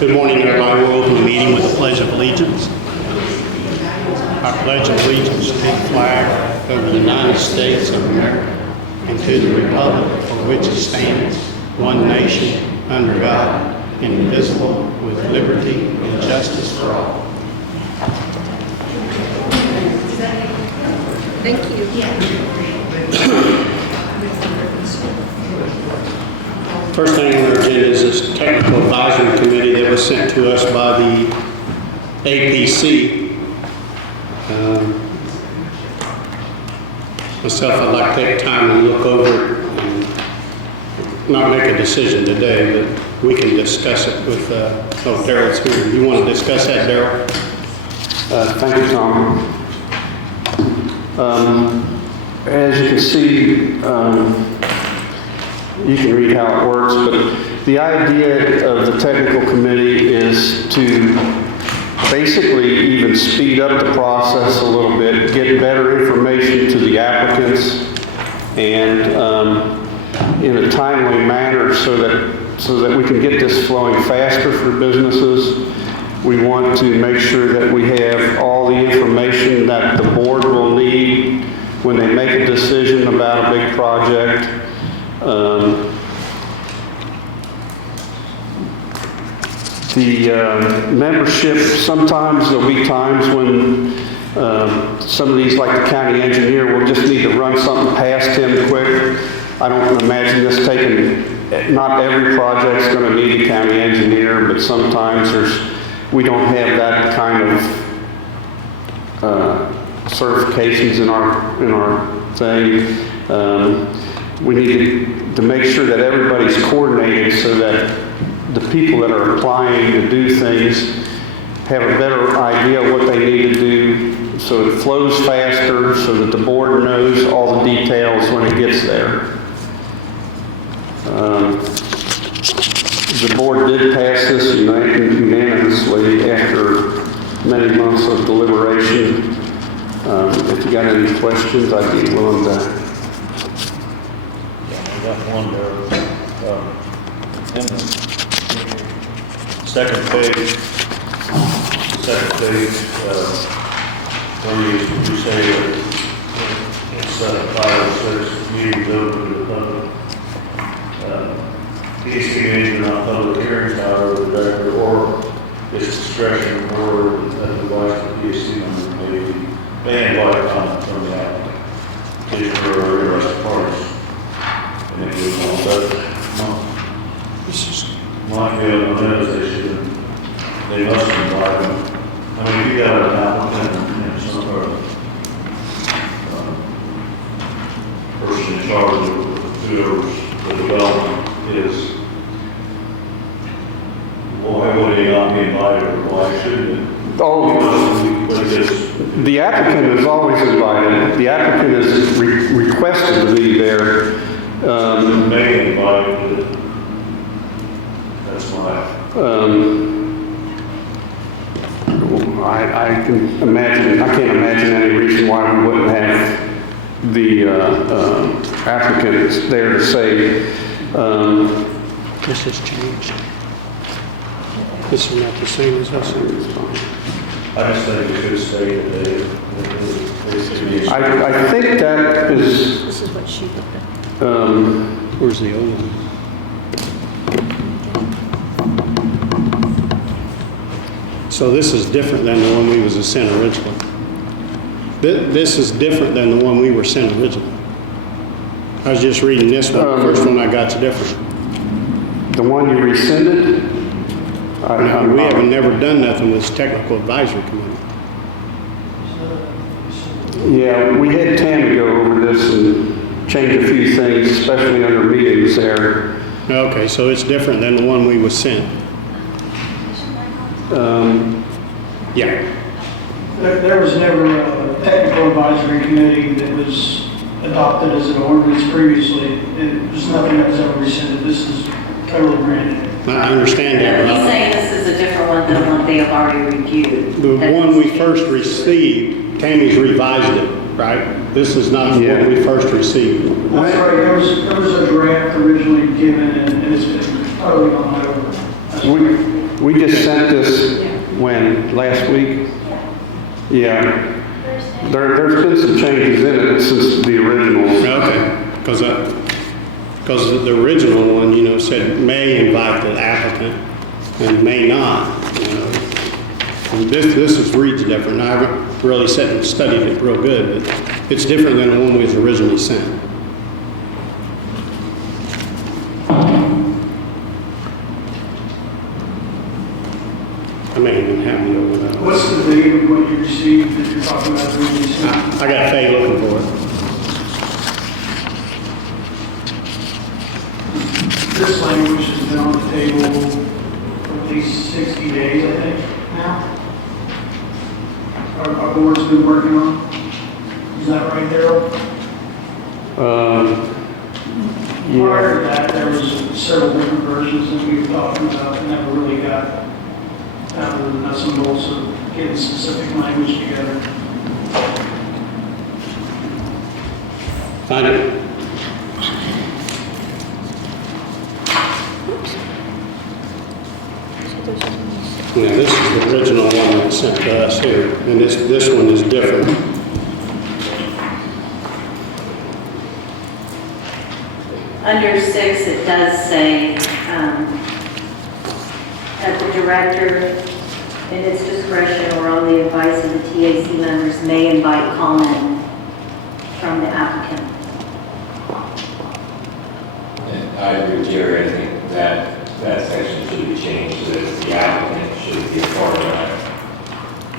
Good morning, everybody. We'll open the meeting with the Pledge of Allegiance. I pledge allegiance to the flag of the United States of America and to the republic for which it stands, one nation, under God, indivisible, with liberty and justice for all. Thank you. First thing on our agenda is this technical advisory committee that was sent to us by the APC. Myself, I'd like to take time to look over it and not make a decision today, but we can discuss it with, Daryl's here. You want to discuss that, Daryl? Thank you, Tom. As you can see, you can read how it works, but the idea of the technical committee is to basically even speed up the process a little bit, get better information to the applicants, and in a timely manner so that we can get this flowing faster for businesses. We want to make sure that we have all the information that the board will need when they make a decision about a big project. The membership, sometimes there'll be times when some of these, like the county engineer, will just need to run something past him quick. I don't imagine this taking, not every project's going to need a county engineer, but sometimes we don't have that kind of certifications in our thing. We need to make sure that everybody's coordinated so that the people that are applying to do things have a better idea of what they need to do, so it flows faster, so that the board knows all the details when it gets there. The board did pass this unanimously after many months of deliberation. If you got any questions, I'd be willing to. Yeah, I got one there. In the second page, where you say it's 5 or 6 meetings open to the public. These meetings are not public hearings, however, the director or its discretion or the advice of the PSC member may invite comment from the applicant. These are interested parties. And it goes on, but this is my feeling on that is they must invite them. I mean, if you got an applicant and some person in charge of whoever's the development is, why would he not be invited, or why shouldn't it? The applicant is always invited. The applicant is requested to be there. May invite, that's my. I can imagine. I can't imagine any reason why we wouldn't have the applicants there to say. This has changed. This is not the same as us. I just think it should stay that they I think that is. This is what she looked at. Where's the old one? So this is different than the one we was sent originally. This is different than the one we were sent originally. I was just reading this one. The first one I got's different. The one you rescinded? We haven't never done nothing with this technical advisory committee. Yeah, we had Tammy go over this and change a few things, especially under meetings there. Okay, so it's different than the one we was sent. Yeah. There was never a technical advisory committee that was adopted as an ordinance previously. There's nothing that was ever rescinded. This is totally brand new. I understand that. He's saying this is a different one than what they have already reviewed. The one we first received, Tammy's revised it, right? This is not the one we first received. That's right. There was a draft originally given, and it's been totally gone over. We just sent this, when, last week? Yeah. There's been some changes in it since the original. Okay, because the original one, said may invite the applicant and may not, And this reads different. I haven't really sat and studied it real good, but it's different than the one we was originally sent. I may even have the old one. What's the date of what you received that you're talking about when you sent? I got Faye looking for it. This language has been on the table for at least 60 days, I think, now. Our board's been working on. Is that right, Daryl? Prior to that, there was several different versions that we were talking about and never really got out of the nuts and bolts of getting specific language together. Find it. Yeah, this is the original one that was sent to us here, and this one is different. Under 6, it does say that the director, in its discretion or on the advice of the TAC members, may invite comment from the applicant. And I agree with Jerry. I think that section should be changed so that the applicant should be a part of that.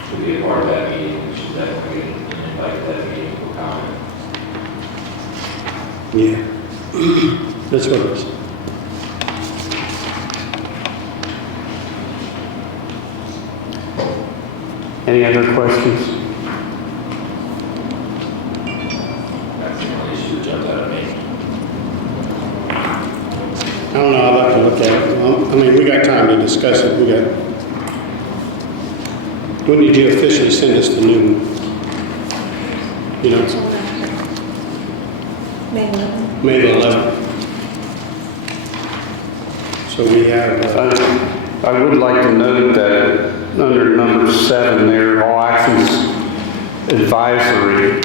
Should be a part of that meeting. We should definitely invite that meeting for comment. Yeah. That's what it is. Any other questions? That's the only issue that jumped out at me. I don't know, I'd like to look at it. Well, I mean, we got time to discuss it. When did you officially send us the new one? May the 11th. So we have, I would like to note that under number 7 there, all actions advisory,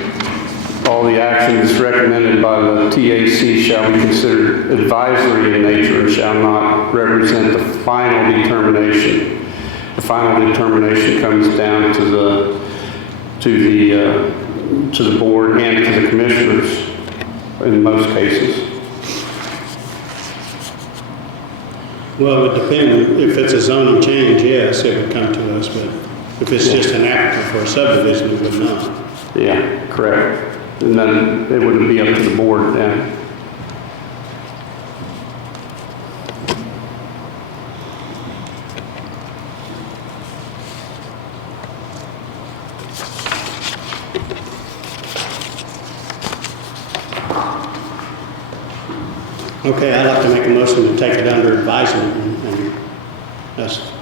all the actions recommended by the TAC shall be considered advisory in nature and shall not represent the final determination. The final determination comes down to the board and to the commissioners in most cases. well, it would depend. If it's a zoning change, yes, it would come to us, but if it's just an applicant for a subdivision, it would not. Yeah, correct. And then it would be up to the board then. Okay, I'd like to make a motion to take it under advisement and just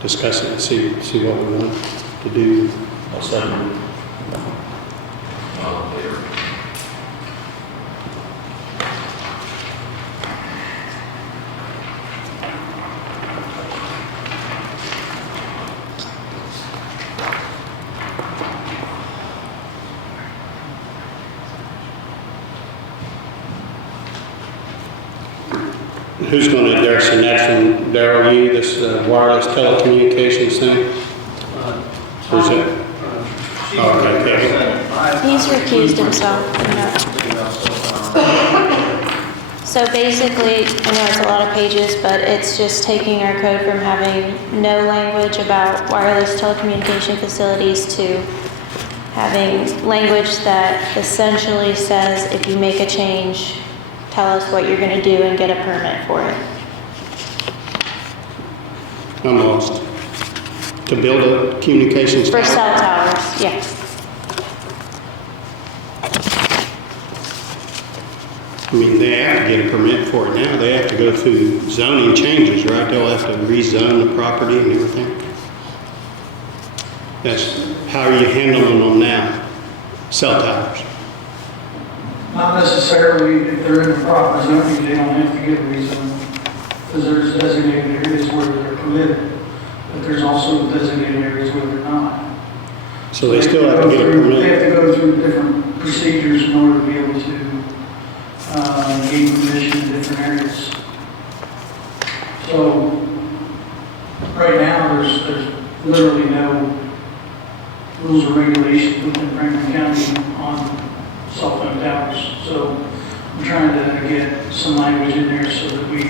discuss it and see what we want to do. I'll second it. All in favor? Who's going to address the next one? Daryl, you, this wireless telecommunications thing? Who's it? Okay. He's recused himself from that. So basically, I know it's a lot of pages, but it's just taking our code from having no language about wireless telecommunication facilities to having language that essentially says if you make a change, tell us what you're going to do and get a permit for it. I'm lost. To build a communications For tower? cell towers, yeah. I mean, they have to get a permit for it now. They have to go through zoning changes, right? They'll have to rezone the property and everything. That's, how are you handling them now? Cell towers? Not necessarily if they're in the proper zoning, they don't have to get a rezone, because there's designated areas where they're permitted. So they still have to get a They permit? have to go through different procedures in order to be able to gain permission in different areas. So, right now, there's literally no rules or regulations within Franklin County on cell phone towers. So, I'm trying to get some language in there so that we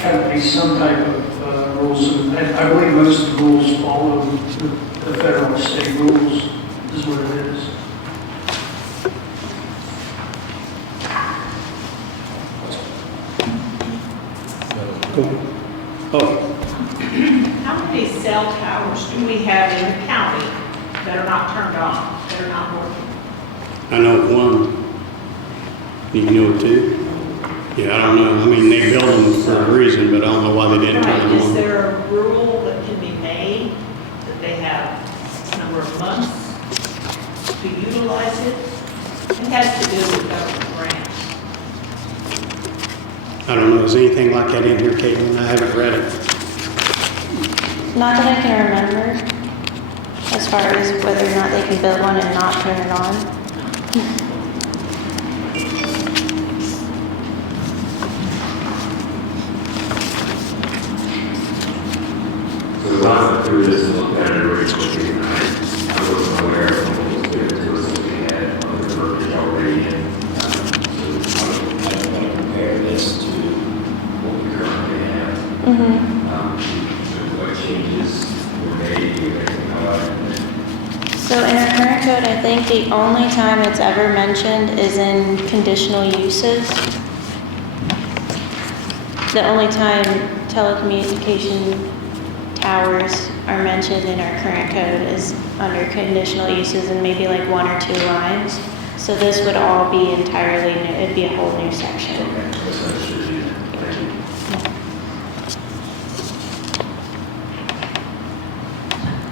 have at least some type of rules. And I believe most of the rules follow the federal and state rules, is what it is. Oh, How many cell towers do we have in the county that are not turned on, that are not working? I know one. You know two? Yeah, I don't know. I mean, they build them for a reason, but I don't know why they didn't turn Right, them is on. there a rule that can be made that they have a number of months to utilize it? It has to do with government grants. I don't know. Is anything like that in here, Caitlin? I haven't read it. Not that I can remember, as far as whether or not they can build one and not turn it on. So the last through this and looked at it originally, I wasn't aware of what was given to us, we had other verbiage already in. So I want to compare this to what we currently have. What changes were made, do you think about it? So in our current code, I think the only time it's ever mentioned is in conditional uses. The only time telecommunication towers are mentioned in our current code is under conditional uses and maybe like one or two lines. So this would all be entirely new, it'd be a whole new section. Okay, that's understood, yeah. Thank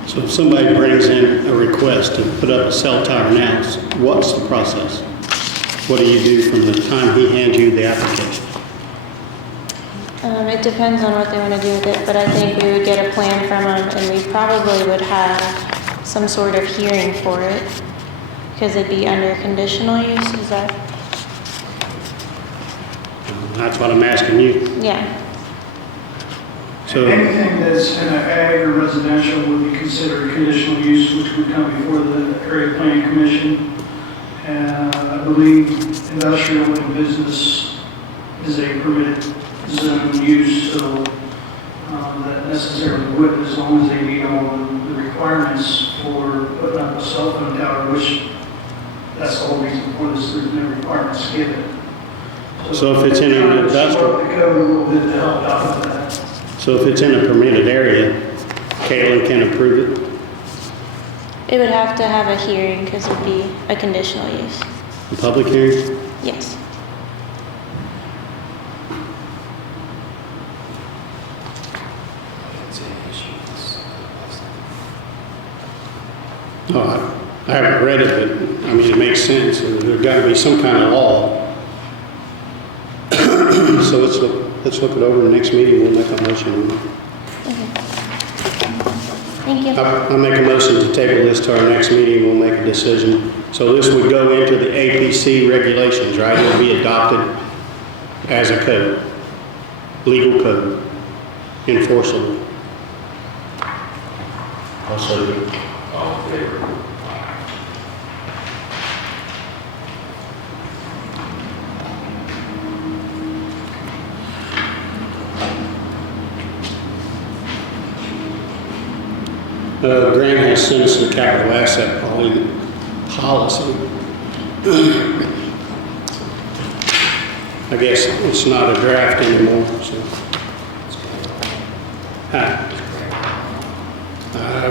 you. So if somebody brings in a request to put up a cell tower now, what's the process? What do you do from the time he hands you the application? It depends on what they want to do with it, but I think we would get a plan from them and we probably would have some sort of hearing for it because it'd be under conditional use, is that? That's what I'm asking you. Yeah. So, Anything that's in an ag or residential would be considered conditional use, which would come before the area planning commission. And I believe industrial and business is a permitted zone use, so that necessarily would, as long as they meet all the requirements for putting up a cell phone tower, which that's the whole reason for this, there's no requirements given. So if it's in an trying to industrial- slow the code a little bit to help out with that. so if it's in a permitted area, Caitlin can approve it? It would have to have a hearing because it'd be a conditional use. A public hearing? Yes. Oh, I haven't read it, but, I mean, it makes sense. There's got to be some kind of law. So let's look it over in the next meeting, we'll make a motion. Thank you. I'll make a motion to table this to our next meeting, we'll make a decision. So this would go into the APC regulations, right? It'll be adopted as a code, legal code, enforceable. I'll say that. All in favor? Grant has sent us the capital asset policy. I guess it's not a draft anymore, so. Hi.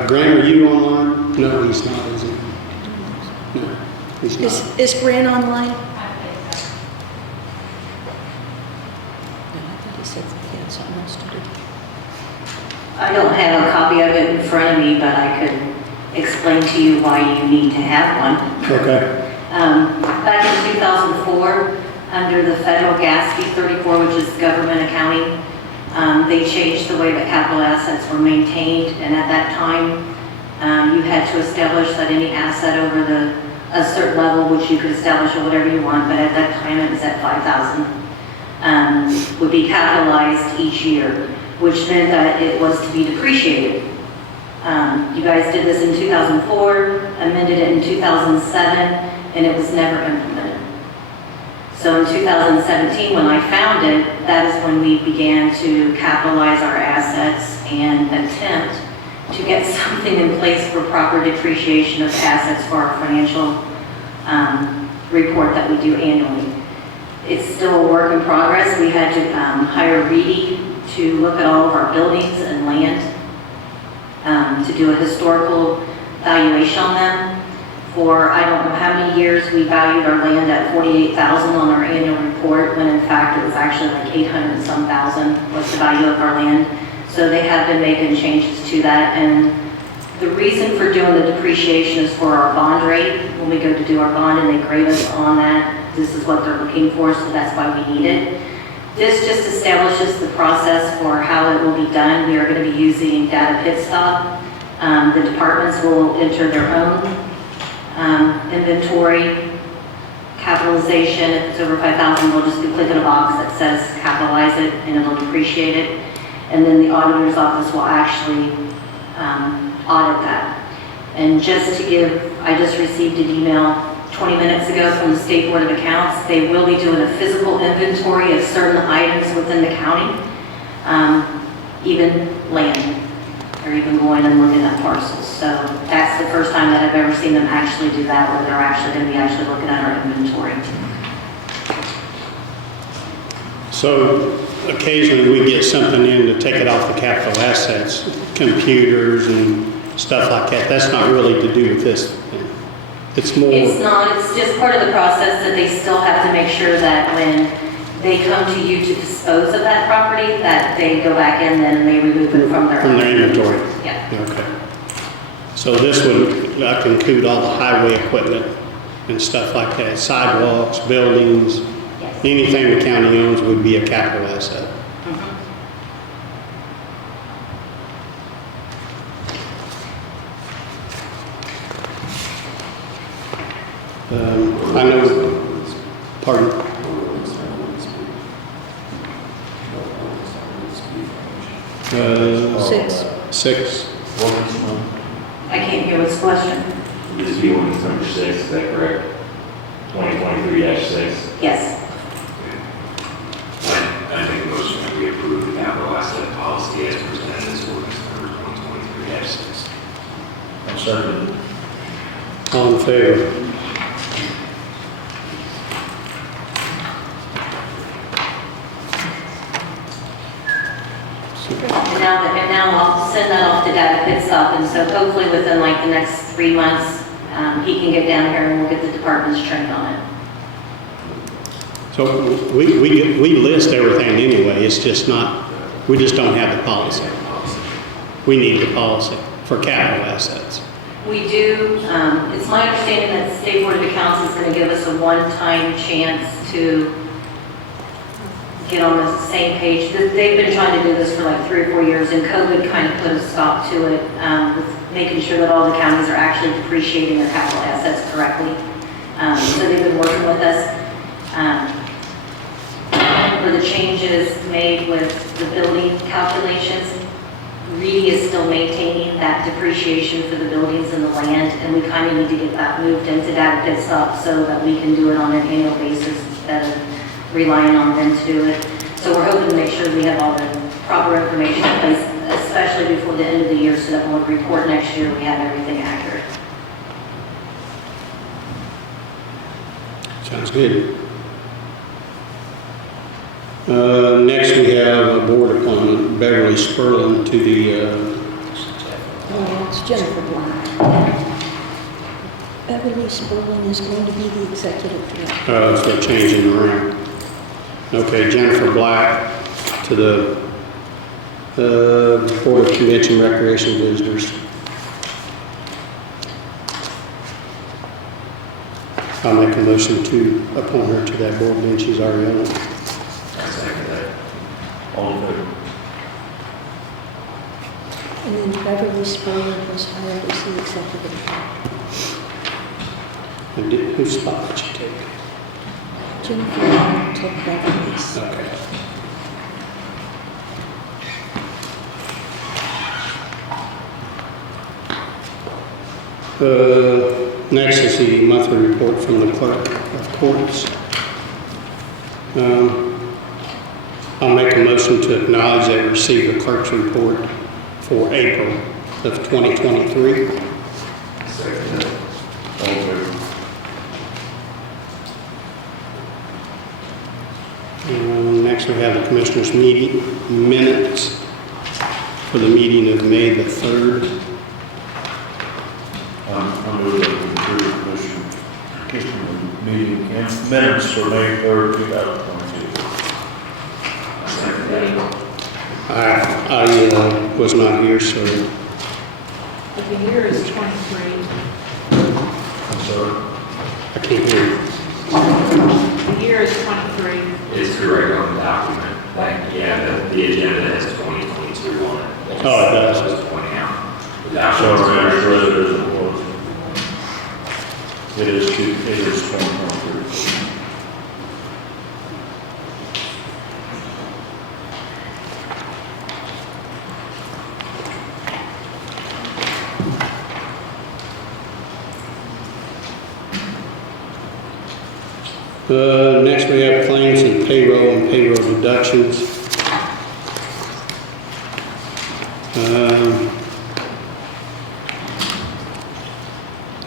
Grant, are you online? No, he's not, is he? No, he's not. Is Grant online? I thought he said he had something else to do. I don't have a copy of it in front of me, but I could explain to you why you need to have one. Okay. Back in 2004, under the federal gas fee 34, which is government accounting, they changed the way that capital assets were maintained, and at that time, You had to establish that any asset over a certain level, which you could establish or whatever you want, but at that time it was at 5,000, would be capitalized each year, which meant that it was to be depreciated. You guys did this in 2004, amended it in 2007, and it was never implemented. So in 2017, when I found it, that is when we began to capitalize our assets and attempt to get something in place for proper depreciation of assets for our financial report that we do annually. It's still a work in progress. We had to hire Reedy to look at all of our buildings and land, to do a historical valuation on them. For I don't know how many years, we valued our land at $48,000 on our annual report, when in fact it was actually like 800 and some thousand was the value of our land. So they have been making changes to that, and the reason for doing the depreciation is for our bond rate. When we go to do our bond and they grade us on that, this is what they're looking for, so that's why we need it. This just establishes the process for how it will be done. We are going to be using data pit stop. The departments will enter their own inventory, capitalization. If it's over 5,000, we'll just be clicking a box that says capitalize it, and it'll depreciate it. And then the auditor's office will actually audit that. And just to give, I just received an email 20 minutes ago from the State Board of Accounts. They will be doing a physical inventory of certain items within the county, even land. They're even going and looking at parcels. So that's the first time that I've ever seen them actually do that, where they're actually going to be actually looking at our inventory. So occasionally we get something in to take it off the capital assets, computers and stuff like that. That's not really to do with this. It's more. It's not, it's just part of the process that they still have to make sure that when they come to you to dispose of that property, that they go back in and they remove it from their inventory. Yeah. Okay. So this would like include all the highway equipment and stuff like that, sidewalks, buildings, Yes. anything the county owns would be a capital asset. I know, pardon? Six. 6. I can't hear what's the question. This is the ordinance number 6, is that correct? 2023-6. Yes. I make a motion that we approve the capital asset policy as presented as ordinance number 2023-6. I'm certain. All in favor? And now I'll send that off to data pit stop, and so hopefully within like the next 3 months, he can get down here and we'll get the departments trained on it. So we list everything anyway, it's just not, we just don't have the policy. We need the policy for capital assets. We do, it's my understanding that the State Board of Accounts is going to give us a one-time chance to get on the same page. They've been trying to do this for like 3 or 4 years, and COVID kind of put a stop to it, with making sure that all the counties are actually depreciating their capital assets correctly. So they've been working with us. For the changes made with the building calculations, Reedy is still maintaining that depreciation for the buildings and the land, and we kind of need to get that moved into data pit stop so that we can do it on an annual basis instead of relying on them to do it. So we're hoping to make sure we have all the proper information in place, especially before the end of the year, so that when we report next year, we have everything accurate. Sounds good. Next, we have a board appointment, Beverly Spurlin to the, Oh, it's Jennifer Black. Beverly Spurlin is going to be the executive director. so changing around. Okay, Jennifer Black to the Board of Convention Recreation Visitors. I'll make a motion to appoint her to that board, and she's already on it. I second that. All in favor? And then Beverly Spurlin was hired as the executive. And whose spot did you take? Jennifer took Beverly's. Okay. Next is the monthly report from the clerk of courts. I'll make a motion to acknowledge that we received the clerk's report for April of 2023. Second. All in favor? Next, we have the commissioners' meeting minutes for the meeting of May the 3rd. I'm moving to approve commission meeting and minutes for May 3rd, 2022. Second that. I was not here, so But the year is 23. I'm sorry. I can't hear you. The year is 23. It's correct on the document. Yeah, the agenda has 2022 on it. Oh, it does. Just pointing out. The Sorry, I document's read correct. it as it was. It is 2023. Next, we have claims and payroll deductions.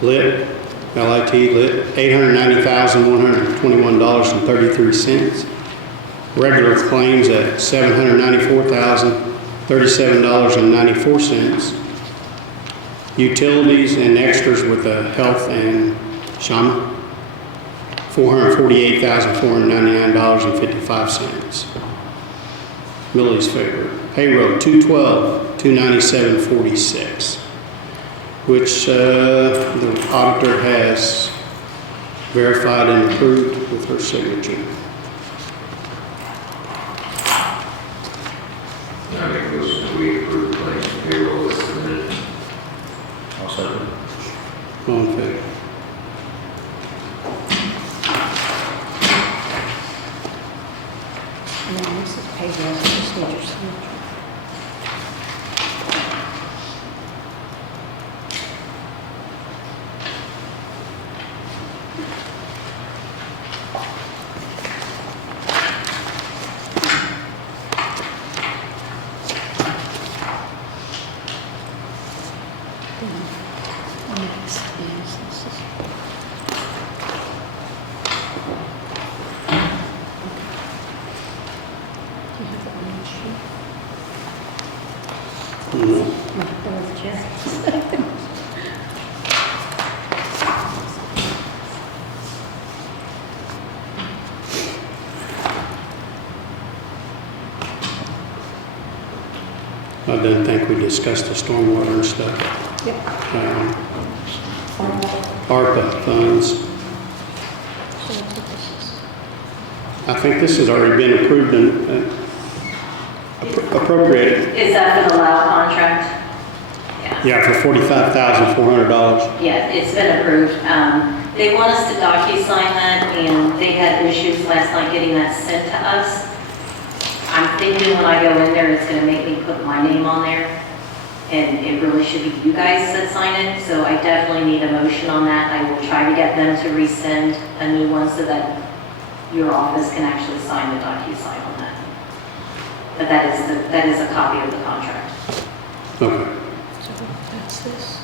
LIT, $890,121.33. Regular claims at $794,037.94. Utilities and extras with the health and Shama, $448,499.55. Millie's favorite. Payroll, $212,297.46, which the auditor has verified and approved with her signature. I make a motion that we approve the claims and payroll as submitted. I'll second. All in favor? And then this is payroll, just need your signature. Next is, this is. Do you have the orange sheet? No. No, that was Jerry's. I didn't think we discussed the stormwater and stuff. Yep. ARPA funds. So that's what this is. I think this has already been approved and appropriated. Is that for the LAO contract? Yeah. Yeah, for $45,400. Yeah, it's been approved. They want us to DocuSign that, and they had issues last night getting that sent to us. I'm thinking when I go in there, it's gonna make me put my name on there, and it really should be you guys that sign it, so I definitely need a motion on that. I will try to get them to resend a new one so that your office can actually sign the DocuSign on that. But that is a copy of the contract. Okay. So that's this.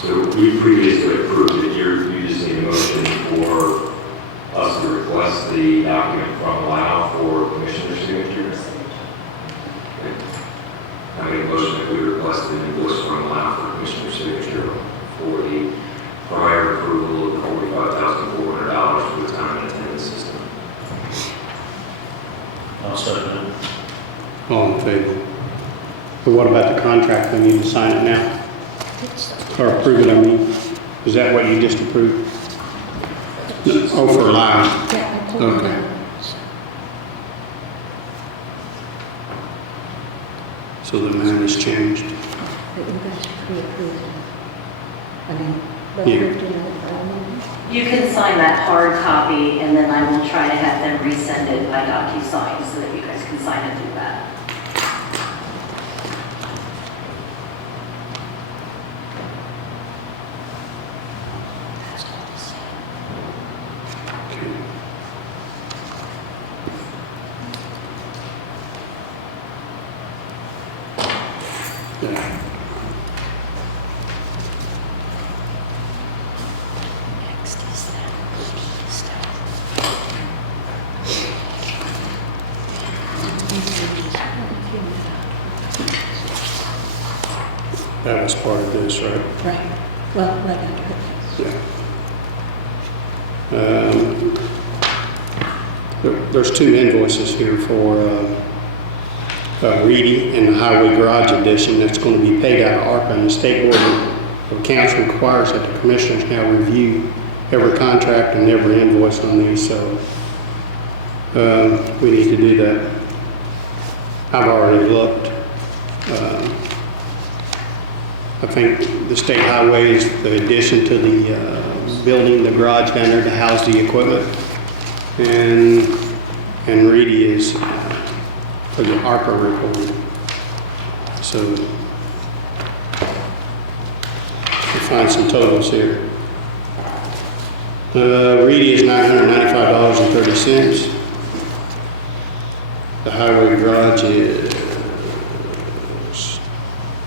So we previously approved it, you just need a motion for us to request the document from LAO for commissioner's signature. Okay. I make a motion that we request an invoice from LAO for commissioner's signature for the prior approval of $45,400 for the time and attendance system. I'll second it. All in favor? But what about the contract? We need to sign it now? It's- Or approve it, I mean. Is that what you just approved? Oh, for live. Yeah, I pulled it Okay. out. So the amount has changed. That you guys pre-approved. I mean, but Yeah. approved in the prior meeting. You can sign that hard copy, and then I will try to have them resend it by DocuSign so that you guys can sign it through that. Yeah. Next is that stuff. That was part of this, right? Right. Well, right under it. Yeah. There's two invoices here for Reedy and the Highway Garage Edition that's going to be paid out of ARPA, and the State Board of Accounts requires that the commissioners now review every contract and every invoice on these, so we need to do that. I've already looked. I think the state highway is the addition to the building, the garage down there to house the equipment. And Reedy is for the ARPA report. So we'll find some totals here. Reedy is $995.30. The highway garage is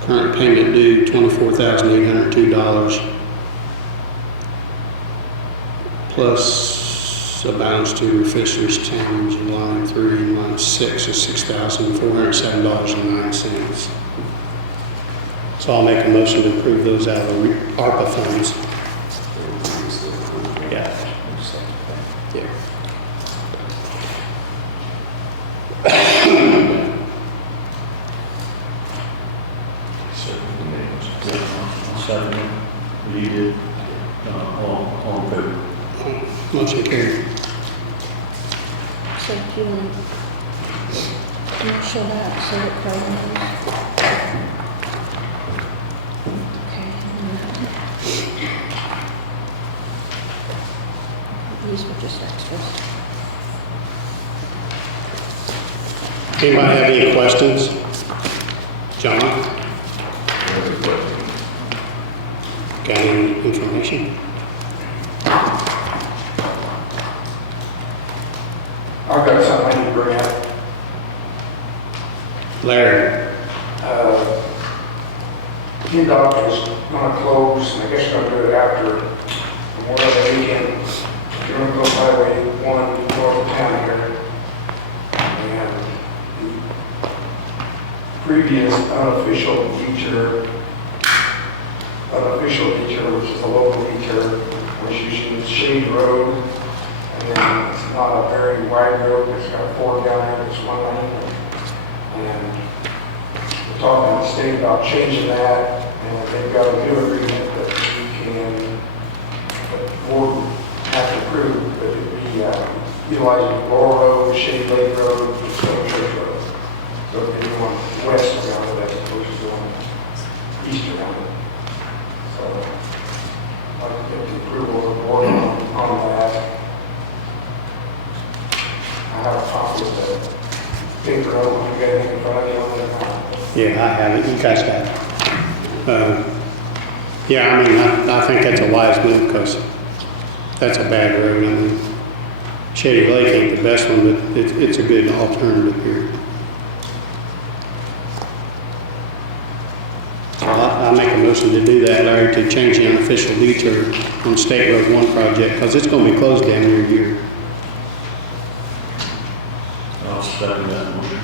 current payment due $24,802 plus a balance to Fisher's 10, line 3, and line 6 is $6,407.09. So I'll make a motion to approve those out of ARPA funds. Yeah. Yeah. Second, you did, on favor. Motion carried. So do you want to show that so that Carla knows? Okay. These were just extras. Anybody have any questions? John? Got any information? I've got something I need to bring up. Larry? Dock is going to close, and I guess going to do it after Memorial Day weekend. You're going to go Highway 1 north of town here. And the previous unofficial feature, which is a local feature, was using Shade Road. And it's not a very wide road, it's got 4 down there, it's 1 lane. And we're talking to the state about changing that, and they've got a new agreement that we can, that the board has to approve, that it be utilizing Laurel Road, Shady Lake Road, and Stone Church Road. So if you're going west around it, as opposed to going east around it. So I'd like to get the approval of the board on that. I have a copy of the paper note, you got anything in front of you on that? Yeah, I have it. You guys got it. Yeah, I mean, I think that's a wise move because that's a bad road. I mean, Shady Lake ain't the best one, but it's a good alternative here. So I'll make a motion to do that, Larry, to change the unofficial detour on State Road 1 project because it's going to be closed down here a year. I'll second that motion.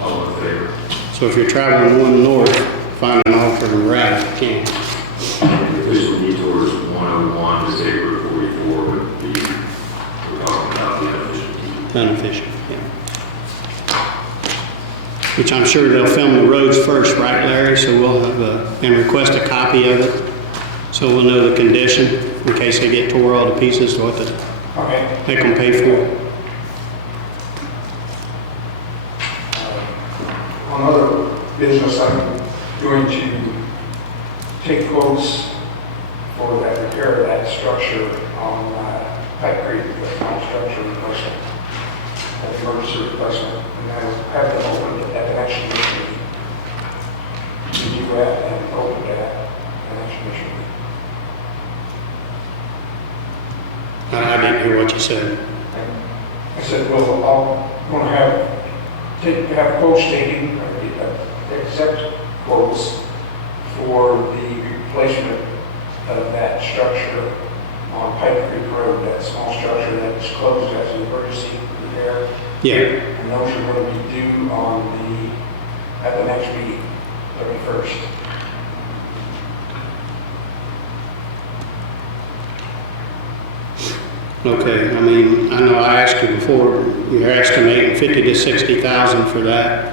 All in favor? So if you're traveling 1 north, find an alternate route if you can. Official detours 101 to State Road 44 would be, we're talking about the unofficial detour. Unofficial, yeah. Which I'm sure they'll film the roads first, right, Larry? So we'll have and request a copy of it. So we'll know the condition in case they get tore all to pieces, what to Okay. make them pay for. on other business, I'm going to take quotes for that repair of that structure on Pipe Creek, the small structure replacement, an emergency replacement, and I'll have them opened at the next meeting. To do that and open that at the next meeting. I didn't hear what you said. I said, well, I'm going to have quotes taken, accept quotes for the replacement of that structure on Pipe Creek Road, that small structure that's closed as an emergency repair. Yeah, And those are going to be due at the next meeting, 31st. okay, I mean, I know I asked you before, you're estimating 50 to 60,000 for that.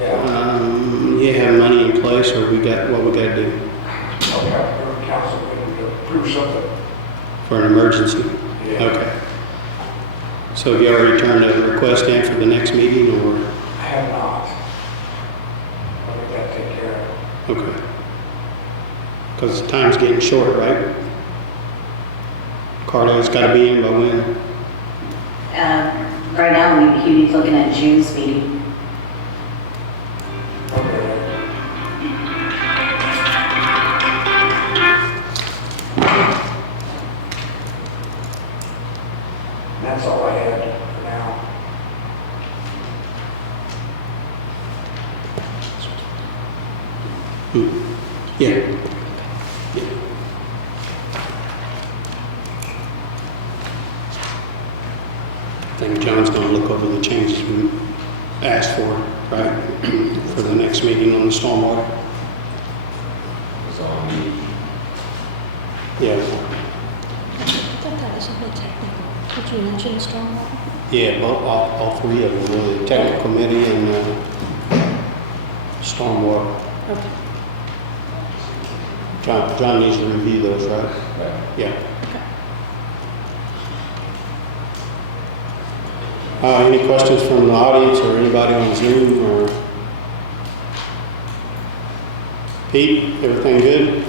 You have money in place, or what we got to do I'll have the council to approve something. for an emergency? Yeah. Okay. So have you already turned a request in for the next meeting, or? I have not. I'll get that taken care of. Okay. Because time's getting short, right? Carlo's got to be in by when? Right now, he needs looking at June's meeting. Okay. That's all I had for now. Yeah. Yeah. I think John's going to look over the changes we asked for, right, for the next meeting on the stormwater. It's on the, Yeah. I thought that was a bit technical. Did you mention stormwater? Yeah, all three of them, really, technical committee and stormwater. Okay. John needs to review those, right? Yeah. Any questions from the audience or anybody on Zoom or? Pete, everything good?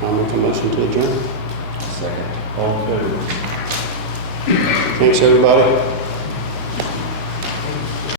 I'll make a motion to adjourn. second. All in favor? Thanks, everybody.